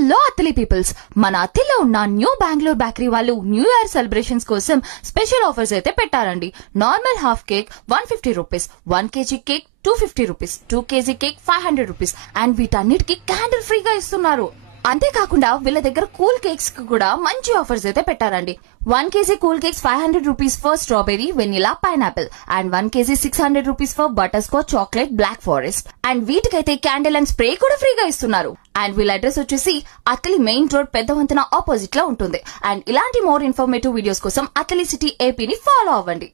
Hello Attili peoples, మన అత్తిలో ఉన్న new Bengaluru bakery వాళ్ళు న్యూ ఇయర్ సెలబ్రేషన్స్ కోసం స్పెషల్ ఆఫర్స్ అయితే పెట్టారండి. Normal half cake 150 rupees, 1 kg cake 250 rupees, 2 kg cake 500 rupees and వీటన్నిటికీ క్యాండిల్ ఫ్రీగా ఇస్తున్నారు. అంతేకాకుండా వీళ్ళ దగ్గర కూల్ కేక్స్ కి కూడా మంచి ఆఫర్స్ అయితే పెట్టారండి. 1 kg cool cakes 500 rupees for strawberry, vanilla, pineapple and 1 kg 600 rupees for butter scotch, chocolate, black forest and వీటికైతే candle and spray కూడా ఫ్రీగా ఇస్తున్నారు. అండ్ వీళ్ళ అడ్రస్ వచ్చేసి అత్తిలి మెయిన్ రోడ్ పెద్ద వంతెన ఆపోజిట్ లో ఉంటుంది. అండ్ ఇలాంటి మోర్ ఇన్ఫర్మేటివ్ వీడియోస్ కోసం అత్తిలి సిటీ ఏపీని ఫాలో అవ్వండి.